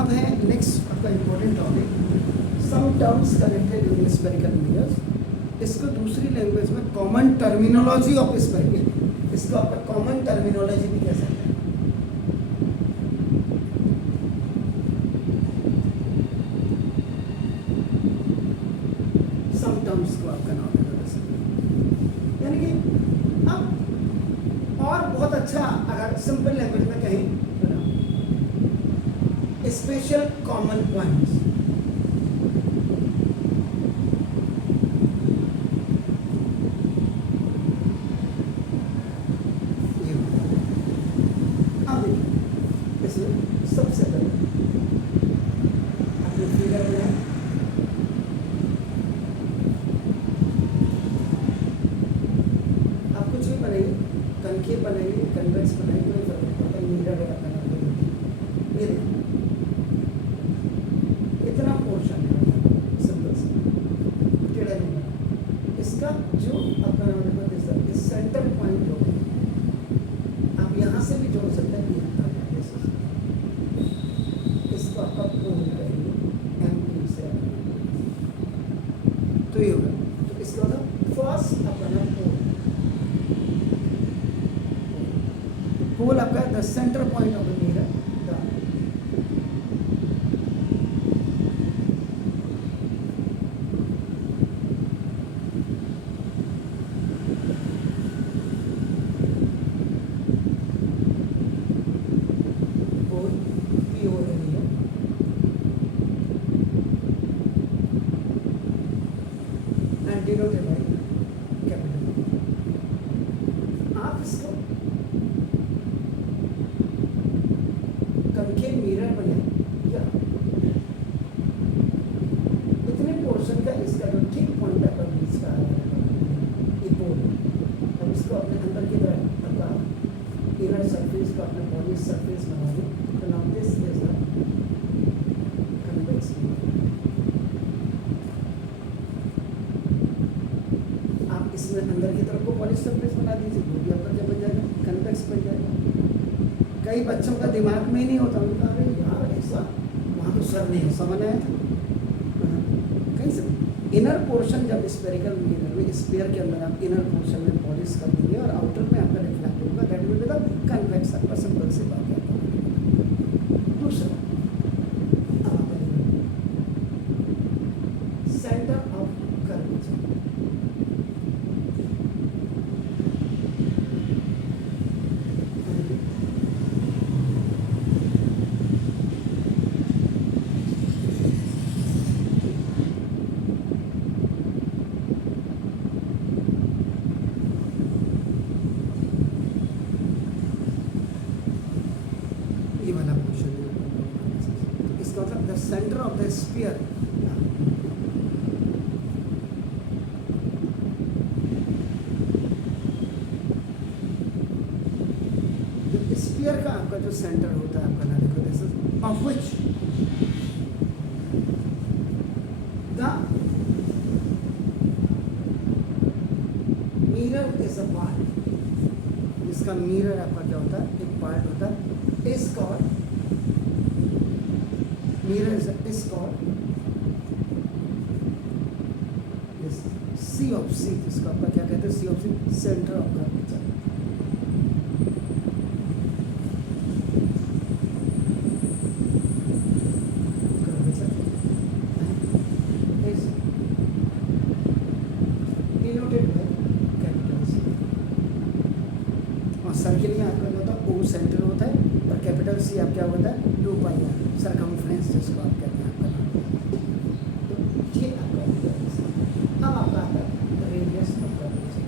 अब है नेक्स्ट आपका important topic some terms connected in spherical mirrors. इसको दूसरी लैंग्वेज में कॉमन टर्मिनोलॉजी ऑफ स्फेरिकल, इसको आपका कॉमन टर्मिनोलॉजी भी कह सकते हैं। सम टर्म्स को आपका नाम है, यानी कि अब और बहुत अच्छा अगर सिंपल लैंग्वेज में कहें स्पेशल कॉमन पॉइंट्स। अब इसमें सबसे पहले अपने फिगर बनाए, आप कुछ भी बनाइए, कनकेव बनाइए, कन्वेक्स बनाइए, कोई फर्क नहीं पड़ता, मिरर है अपना। ये इतना पोर्शन है सिंपल से, टेढ़ा नहीं है। इसका जो अपना इस सेंटर पॉइंट जो है, आप यहाँ से भी जोड़ सकते हैं, इसको आपका पोल करेंगे MP से, तो ये होगा। तो इसका मतलब फर्स्ट अपना पोल आपका the centre point of the mirror, denoted by capital. आप इसको कनकेव मिरर बने या इतने पोर्शन का इसका जो ठीक पॉइंट है पर बीच का ये पोल, अब इसको अपने अंदर की तरफ अपना इनर सरफेस को अपने बॉडी सरफेस बना दें। तो now this is the convex mirror. इसमें अंदर की तरफ को पॉलिश सरफेस बना दीजिए, वो भी आपका क्या बन जाएगा, कन्वेक्स बन जाएगा। कई बच्चों का दिमाग में ही नहीं होता, उनका अरे यार ऐसा वहाँ तो सर ने ऐसा बनाया था कहीं से। इनर पोर्शन जब स्फेरिकल मिरर में, स्फीयर के अंदर आप इनर पोर्शन में पॉलिश कर देंगे और आउटर में आपका रिफ्लेक्ट होगा, that will be the convex. आपका सिंपल से बात है। दूसरा सेंटर ऑफ कर्वेचर, ये वाला पोर्शन है। तो इसका मतलब the centre of the sphere, sphere का आपका जो सेंटर होता है आपका, ना देखो this is of which the mirror is a part. जिसका मिरर आपका क्या होता है, एक पार्ट होता है, is called mirror is called yes C of C, जिसको आपका क्या कहते हैं, C of C, centre of curvature. Denoted by capital C। और सर्किल में आपका होता है O सेंटर होता है, और कैपिटल C आप क्या होता है, 2πr सरकमफ्रेंस, जिसको आप कहते हैं आपका नाम। तो ये आपका अब आपका आता है रेडियस ऑफ कर्वेचर।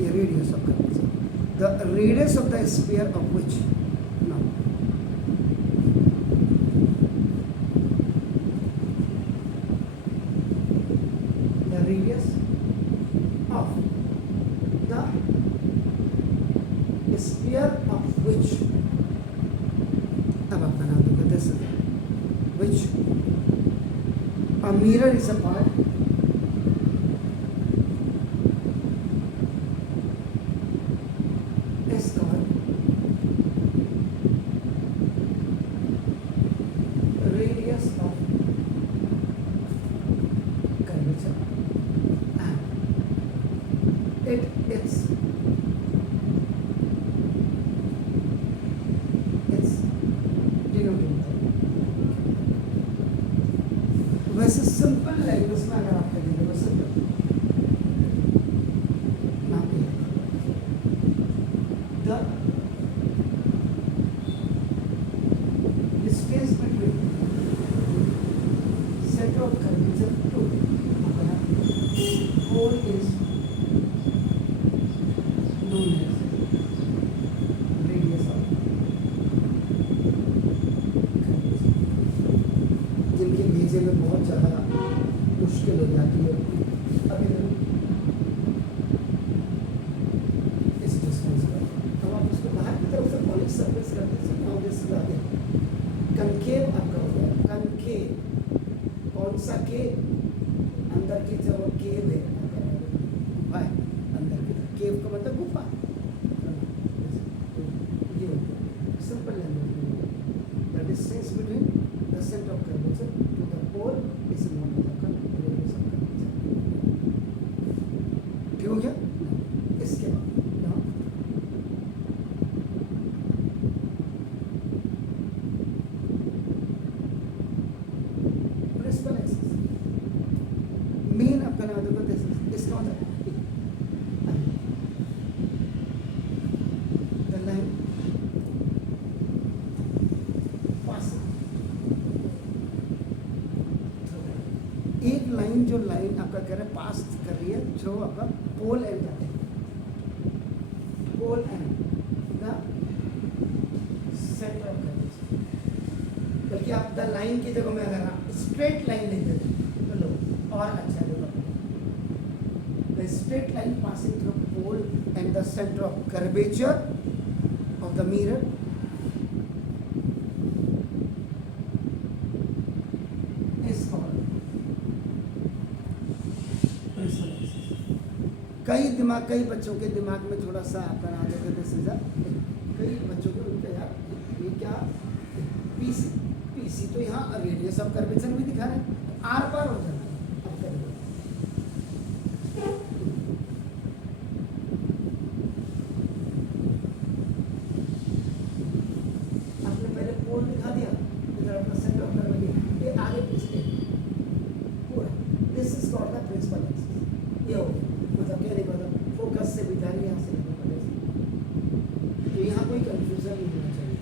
ये radius of curvature, the radius of the sphere of which now the radius of the sphere of which, अब आपका नाम तो कहते हैं which a mirror is a part, it's denoting by। वैसे सिंपल लैंग्वेज में अगर आप कहेंगे वैसे the distance between center of curvature to pole is known as radius of curvature। जिनके भेजे में बहुत ज़्यादा मुश्किल हो जाती है अभी इस डिस्टेंस पर, तो आप उसको बाहर की तरफ से पॉलिश सरफेस करते हैं। नाउ दिस इज आगे कनकेव आपका हो गया। कनकेव कौन सा केव? अंदर की जब केव है गुफा है अंदर की तरफ, केव का मतलब गुफा। ये हो गया सिंपल लैंग्वेज में। The distance between the centre of curvature to the pole is known as the radius of curvature. ठीक हो गया? इसके बाद प्रिंसिपल एक्सिस मेन आपका नाम देखो इसका मतलब द लाइन पासिंग। एक लाइन जो लाइन आपका कह रहा है पास कर रही है जो आपका पोल एंड है, pole and the centre of curvature. बल्कि आप द लाइन की जगह में अगर आप स्ट्रेट लाइन लिख देते तो लो और अच्छा है। The straight line passing through pole and the centre of curvature of the mirror is called principal axis. कई बच्चों के दिमाग में थोड़ा सा आपका नाम लेते थे सीधा, कई बच्चों के उनके यार ये क्या पीसी पीसी तो यहाँ रेडियस ऑफ कर्वेचर भी दिखा रहे हैं, आर पार हो जाना। अब करिए आपने पहले पोल दिखा दिया, इधर अपना सेंटर ऑफ कर्वेचर, ये आगे पीछे पूरा। This is called the principal axis. ये हो मतलब क्या नहीं मतलब फोकस से भी जानी यहाँ से तो यहाँ कोई कंफ्यूजन नहीं होना चाहिए।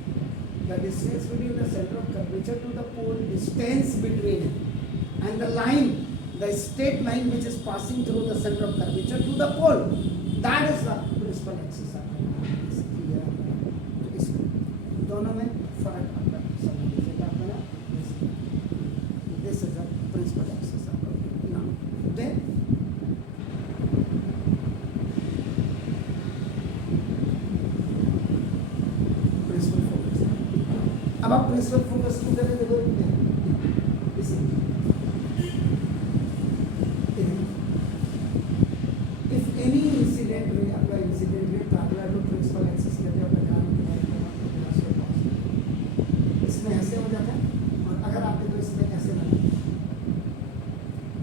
The distance between the center of curvature to the pole, distance between it, and the line, the straight line which is passing through the center of curvature to the pole, that is the principal axis। इस दोनों में फर्क आपका समझ लीजिएगा आपका। This is the principal axis आपका। Now then अब आप प्रिंसिपल फोकस क्यों करें? देखो इफ एनी इंसिडेंट में आपका इंसिडेंट में पैरेलल टू प्रिंसिपल एक्सिस कहते हैं अपने काम इसमें ऐसे हो जाता है। और अगर आप देखो इसमें कैसे बना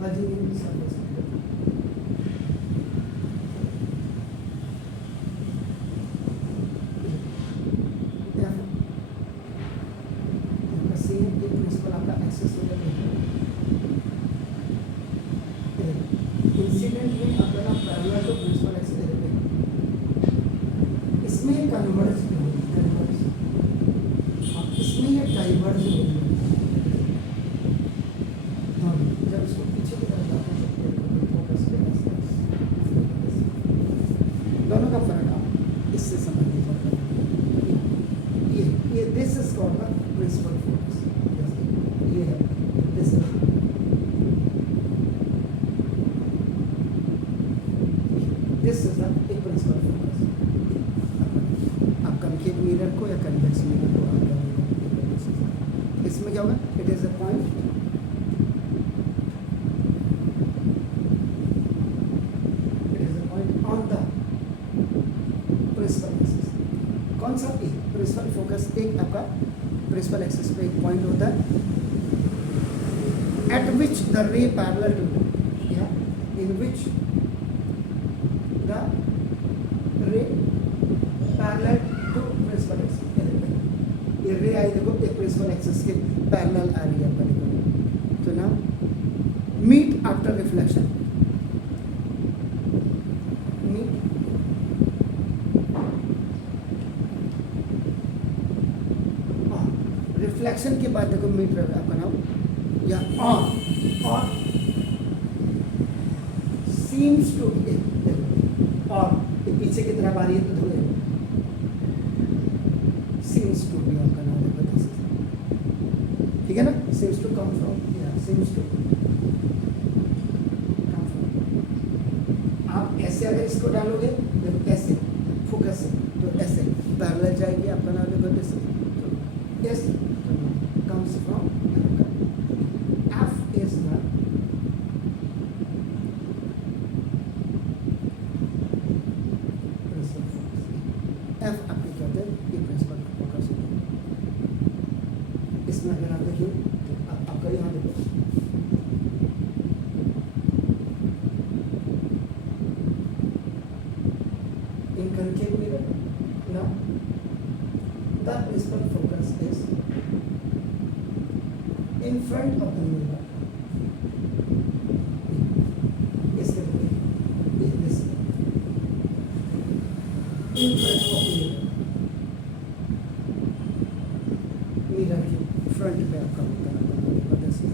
बजिंग सर्विस प्रिंसिपल आपका एक्सेस हो जाता है। इंसिडेंट में आपका नाम पैरेलल टू प्रिंसिपल एक्सेस रहते हैं। इसमें कन्वर्ज और इसमें ये डाइवर्ज हो जब इसको पीछे की तरफ जाता है फोकस पे दोनों का फर्क आप इससे समझ लीजिए। ये this is called the principal focus. ये है this is the principal focus. आप कनकेव मिरर को या कन्वेक्स मिरर को इसमें क्या होगा? It is a point on the principal axis. कौन सा? प्रिंसिपल फोकस एक आपका प्रिंसिपल एक्सिस पे एक पॉइंट होता है at which the ray parallel to या in which the principal axis के पैरेलल आ रही है पर्टिकुलर। तो ना meet after reflection, meet reflection के बाद देखो मीट आपका नाम या और सीम्स टू और पीछे की तरफ आ रही है तो धुले सीम्स टू भी आपका नाम है, ठीक है ना, सीम्स टू कम फ्रॉम या सीम्स टू कम फ्रॉम। आप ऐसे अगर इसको डालोगे तो ऐसे फोकस से तो ऐसे पैरेलल जाएगी आपका नाम देखो this yes comes from F is the principal focus, F आपके क्या होते हैं ये प्रिंसिपल फोकस होता है। इसमें अगर आप देखिए तो आपका यहाँ देखो in concave mirror now the principal focus is in front of the mirror. इसके this in front of mirror, mirror के front पे आपका होता है जैसे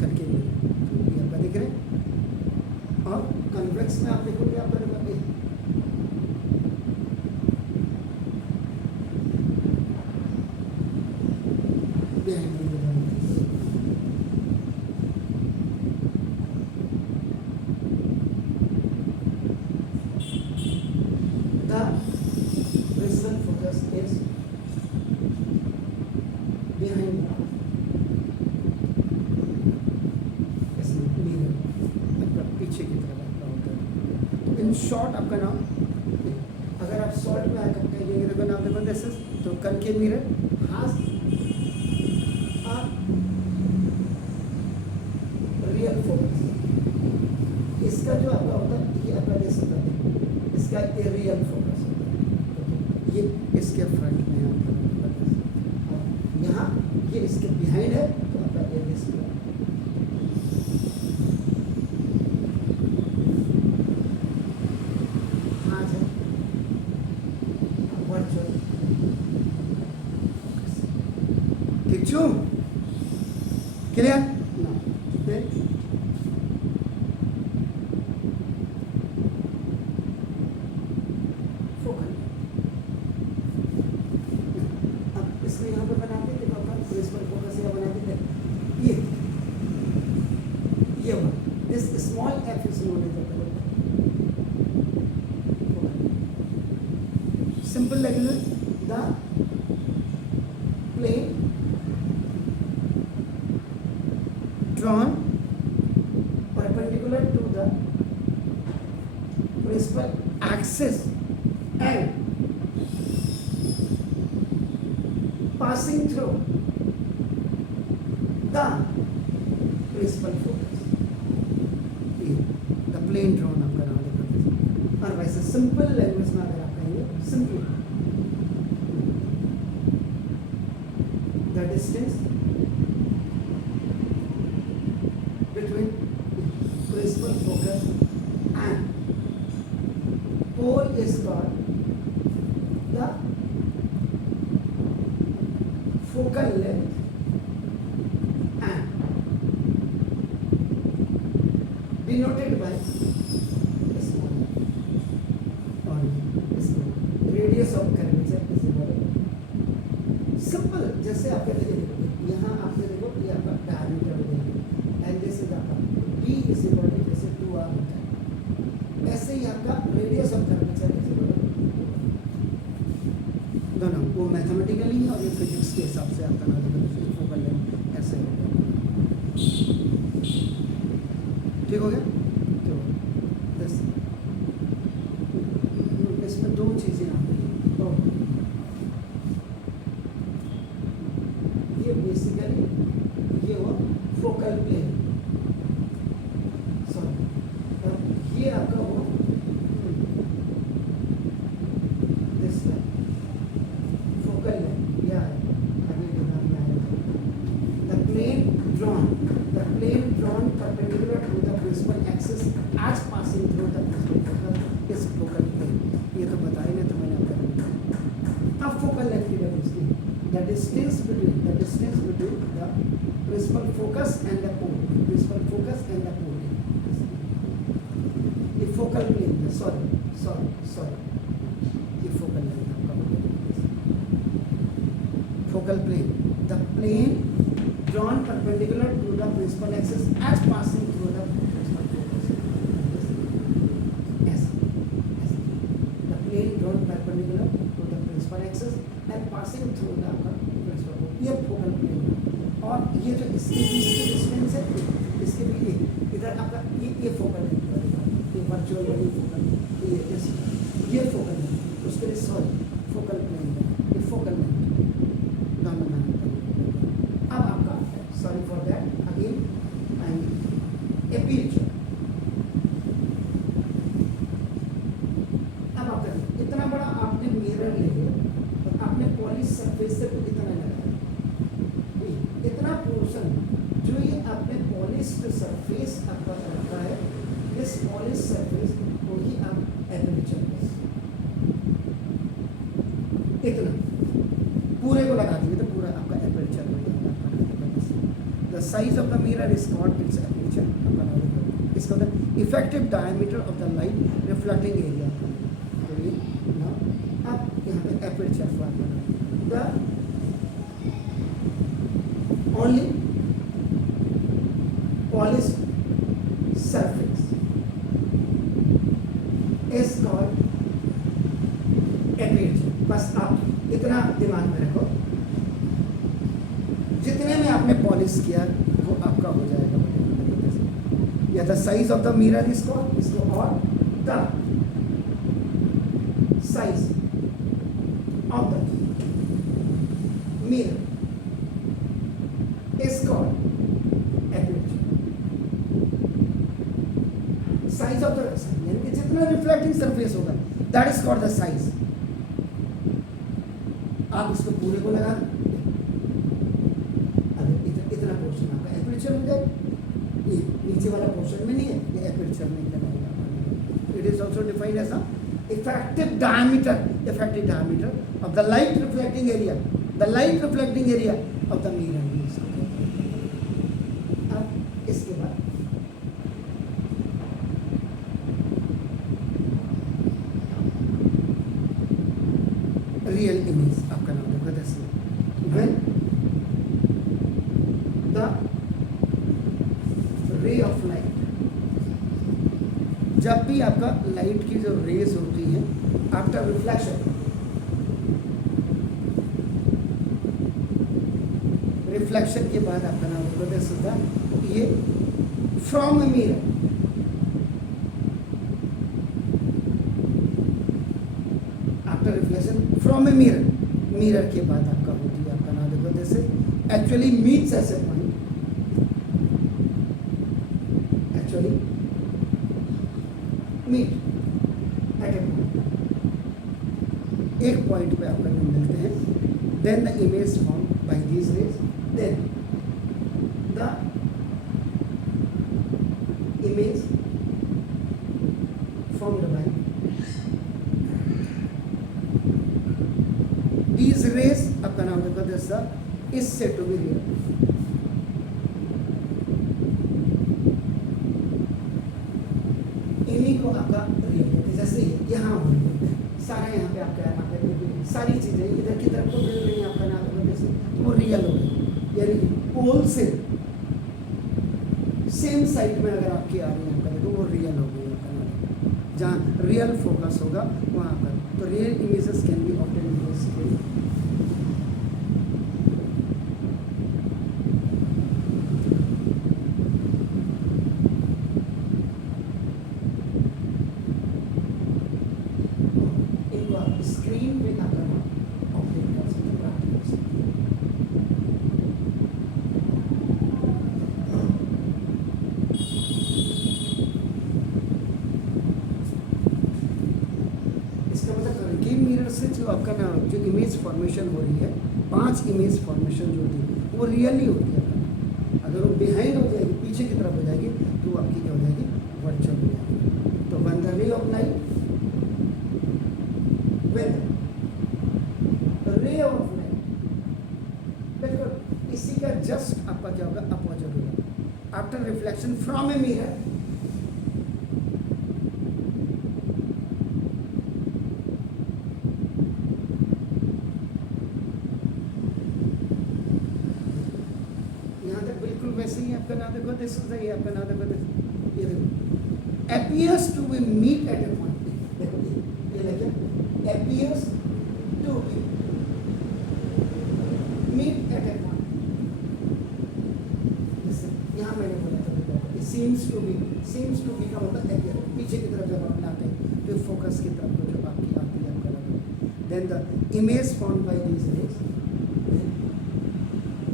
करके ये आपका दिख रहे हैं। और कन्वेक्स में आप देखोगे आपका शॉर्ट आपका नाम अगर आप शॉर्ट में आकर कहेंगे तो नाम देखो दिस इज तो concave mirror has a real focus. इसका जो आपका होता है ये आपका दिस होता है, इसका ए रियल फोकस होता है, ये इसके फ्रंट में आता है, यहाँ ये इसके बिहाइंड है तो आपका ए दिस क्लियर ना फोकल। अब इसमें यहाँ पर बनाते थे तो प्रिंसिपल फोकस यहाँ बनाते थे ये this small F is known as simple regular the plane drawn perpendicular to the principal axis and passing through the principal focus. The plane drawn आपका नाम लिखा और वैसे सिंपल लैंग्वेज में अगर आप कहेंगे simply the distance between principal focus and pole is called the focal length and denoted by small or radius of curvature is equal simple. जैसे आपके देखो यहाँ आपने देखो ये आपका डायमीटर हो गया एंड दिस इज आपका d इज इक्वल टू जैसे 2r होता है, ऐसे ही आपका radius of curvature is equal to दोनों वो मैथमेटिकली और ये फिजिक्स के हिसाब से आपका नाम फोकल लेंथ ऐसे हो गया, ठीक हो गया। तो बस इसमें दो चीज़ें आती हैं तो बेसिकली ये वो फोकल प्लेन सॉरी और ये आपका वो दिस फोकल लेंथ या आगे दिमाग में आएगा इज फोकल प्लेन, ये तो बताया नहीं तो मैंने आपको। अब फोकल लेंथ की वैल्यू इसकी, the distance between the principal focus and the pole, principal focus and the pole, ये फोकल प्लेन है। सॉरी ये फोकल लेंथ आपका हो गया। Focal plane, the plane drawn perpendicular to the principal axis as passing through the principal focus. Yes. The plane drawn perpendicular to the principal axis and passing through the principal focus. ये focal plane है। और ये जो इसके बीच की distance है, इसके भी इधर आपका ये फोकल लेंथ है, ये वर्चुअल वाली फोकल, ये फोकल लेंथ, उसके लिए सॉरी फोकल प्लेन है, ये फोकल लेंथ दोनों में। अब आपका sorry for that again and aperture। अब आप करें, इतना बड़ा आपने मिरर ले लिया और आपने पॉलिश सरफेस से कुछ इतना लगाया, इतना पोर्शन जो ये आपने पॉलिश्ड सरफेस आपका रखा है, इस पॉलिश सरफेस को ही आप एपर्चर इतना पूरे को लगा देंगे तो पूरा आपका एपर्चर हो जाएगा। The size of the mirror is called its aperture. इसका मतलब effective diameter of the light reflecting area। तो ये ना अब यहाँ पे aperture formula, the only polished surface is called aperture। बस आप इतना दिमाग में रखो, जितने में आपने पॉलिश किया वो आपका हो जाएगा। या the size of the mirror इसको और the size of the mirror is called aperture. Size of the, यानी कि जितना रिफ्लेक्टिंग सरफेस होगा that is called the size. आप इसको पूरे को लगा हो जाए, ये नीचे वाला पोर्शन में नहीं है, ये एपर्चर में कहलाएगा। It is also defined as effective diameter of the light reflecting area of the mirror। अब इसके बाद रियल इमेज आपका नाम देखो, when the ray of light, जब भी आपका लाइट की जो रेज होती है आफ्टर रिफ्लेक्शन के बाद आपका नाम होगा ये from a mirror, after reflection from a mirror के बाद आपका होती है आपका नाम देखो जैसे actually meets as a point, actually meet at a point, एक पॉइंट पे आपका मिलते हैं। Then the image form by these rays, then the image formed by these rays, आपका नाम देखो this is said to be real। इन्हीं को आपका रियल कहते हैं। जैसे यहाँ सारा यहाँ पे आपका सारी चीजें इधर की तरफ को मिल रही है, आपका नाम देखो जैसे वो रियल हो गई, यानी पोल से सेम साइड में अगर आपकी आ रही है आपका देखो वो रियल हो गई आपका नाम, जहाँ रियल फोकस होगा वहाँ पर। तो real images can be obtained in this way. इनको आप स्क्रीन पे आकर ऑब्टेन कर सकते हैं प्रैक्टिकल से। इसका मतलब कि मिरर से जो आपका ना जो इमेज फॉर्मेशन हो रही है, 5 इमेज फॉर्मेशन जो होती है वो रियली होती है। अगर वो बिहाइंड हो जाएगी, पीछे की तरफ हो जाएगी, तो आपकी क्या हो जाएगी, वर्चुअल हो जाएगी। तो one the ray of light with ray of light, बिल्कुल इसी का जस्ट आपका क्या होगा, अपोजिट होगा. After reflection from a mirror, यहाँ तक बिल्कुल वैसे ही आपका ना देखो दिस ये आपका ना देखो this, ये देखो appears to be meet at a point, देखो ये लगे appears to be meet at a point. यहाँ मैंने बोला था देखो seems to be का मतलब appear, पीछे की तरफ जब आप लाते हैं तो फोकस की तरफ को जब आपकी आती है आपका लगे, then the image formed by these rays,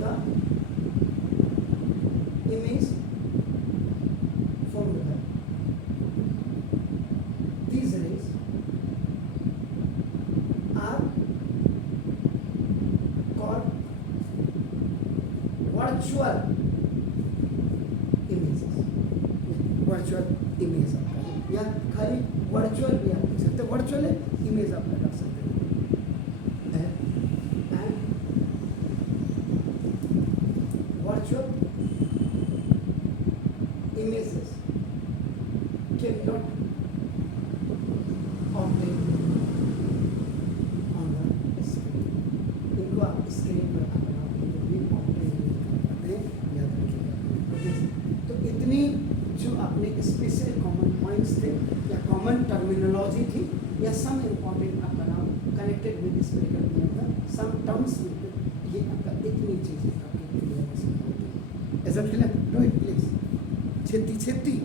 the image formed by these rays are called virtual images. Virtual image आपका या खाली वर्चुअल भी आप लिख सकते हैं, वर्चुअल इमेज आप लगा सकते हैं. Virtual images cannot obtain on the screen. इनको आप स्क्रीन पर अपना भी ऑब्टेन नहीं कर पाते, याद रखिएगा. तो इतनी जो अपने स्पेशल कॉमन पॉइंट्स थे या कॉमन टर्मिनोलॉजी थी या सम इम्पॉर्टेंट आपका नाम कनेक्टेड विद स्पिरिचुअल था, सम टर्म्स ये आपका इतनी चीज़ें आपके क्लियर ऐसा फिलहाल रोहित प्लीज छेती छेती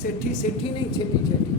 सेठी सेठी नहीं छेटी छेटी